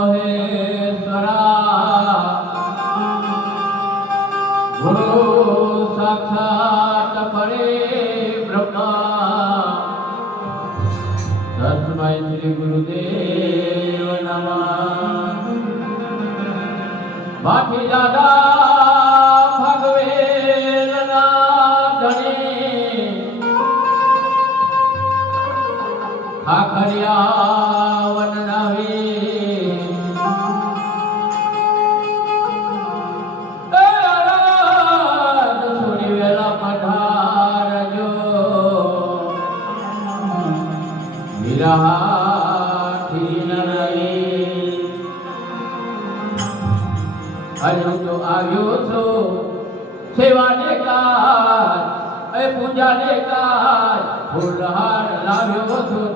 મહેશ્વરા ગુરુ સાક્ષાત પરે બ્રહ્મા તસ્મૈ શ્રી ગુરુદેવ નમઃ. બાકી દાદા ભગવેલના ધણી ખાખરિયા વનનાવી સુની વેલા પધારજો વિરાઠી નરઈ. આજે હું તો આવ્યો છું સેવાને કાજ એ પૂજાને કાજ ફૂલહાર લાવ્યો છું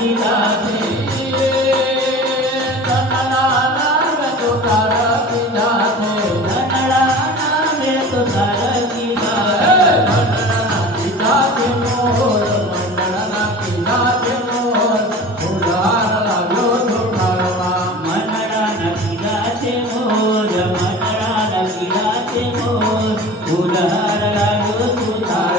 કીધા છે ધનડા નામે તો તારા કીધા છે ધનડા નામે તો તારા કીધા મંડળના કીધા છે મોર મંડળના કીધા છે મોર ફૂલહાર લાવ્યો ધોકાળમાં મનડાના કીધા છે મોર મનડાના કીધા છે મોર ફૂલહાર લાવ્યો સુધાર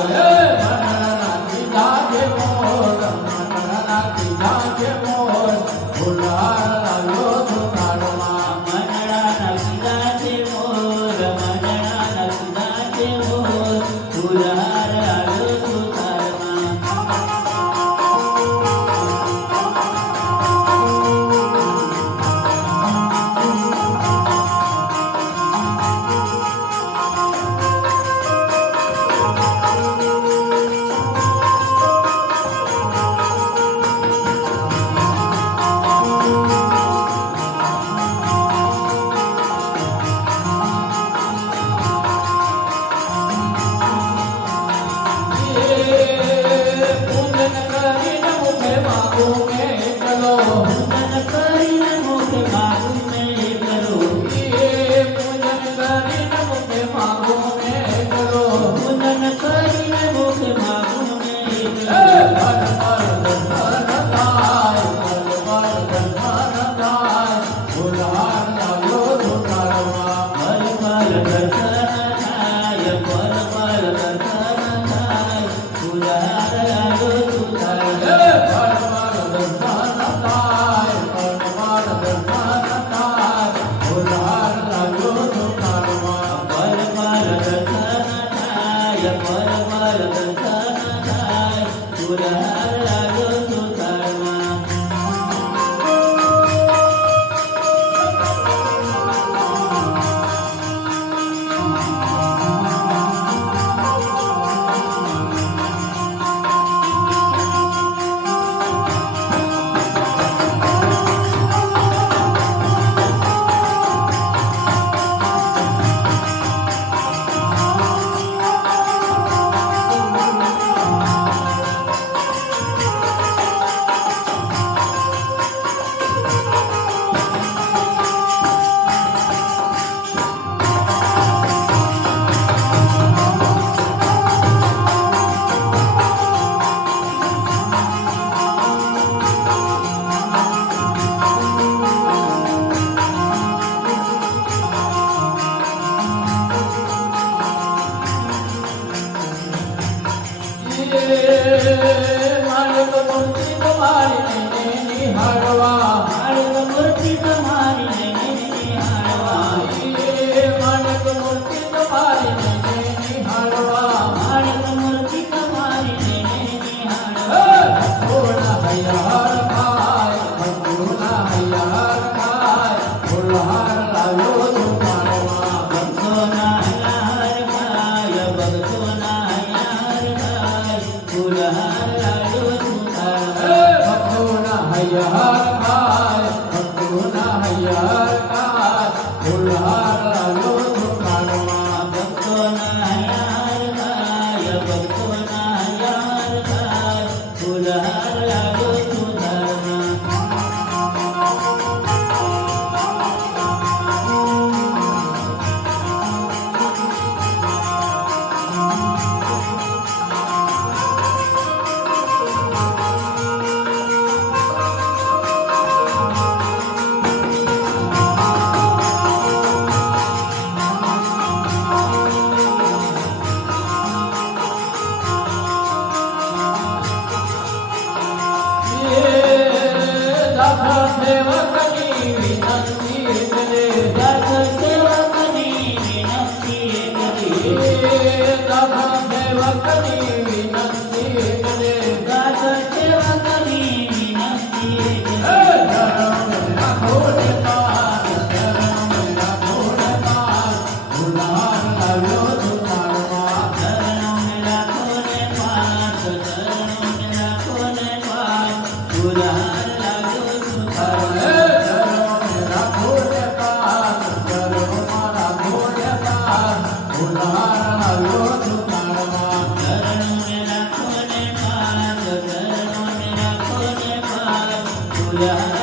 મંડળના કીધા છે મોર મંડળના કીધા છે મોર ફૂલહાર લાવ્યો ધોકાળમાં મનડાના કીધા છે મોર મનડાના કીધા છે મોર ફૂલહાર લાવ્યો સુધારમાં પૂજન કરીને મુખે માગું મેં ચલો પૂજન કરીને મુખે માગું મેં કરો પૂજન કરીને મુખે માગું મેં ચલો પૂજન કરીને મુખે માગું મેં પલ કરો પલ દર્શન થાય પલ પલ દર્શન થાય ફૂલહાર લાવ્યો ધોકાળમાં પલ પલ દર્શન થાય પલ પલ દર્શન થાય ફૂલહાર લાવ્યો સુધાર પલ પલ દર્શન થાય પલ પલ દર્શન થાય ફૂલહાર લાવ્યો ધોકાળમાં પલ પલ દર્શન થાય પલ પલ દર્શન થાય ફૂલહાર લાવ્યો સુધારમાં માલિક મૂર્તિ તમારી નૈને નિહાળવા મારી મૂર્તિ તમારી નૈને નિહાળવા માલિક મૂર્તિ તમારી નૈને નિહાળવા મારી મૂર્તિ તમારી નૈને નિહાળવા ભક્તોના હૈયાર ખાય ભક્તોના હૈયાર ખાય ફૂલહાર લાવ્યો ધોકાળમાં ભક્તોના હૈયાર ખાય ભક્તોના હૈયાર ખાય ફૂલહાર લાવ્યો સુધાર ભક્તોના હૈયાર ખાય ભક્તોના હૈયાર ખાય ફૂલહાર લાવ્યો ધોકાળમાં ભક્તોના હૈયાર ખાય ભક્તોના હૈયાર ખાય ફૂલહાર લાવ્યો સુધારમાં યા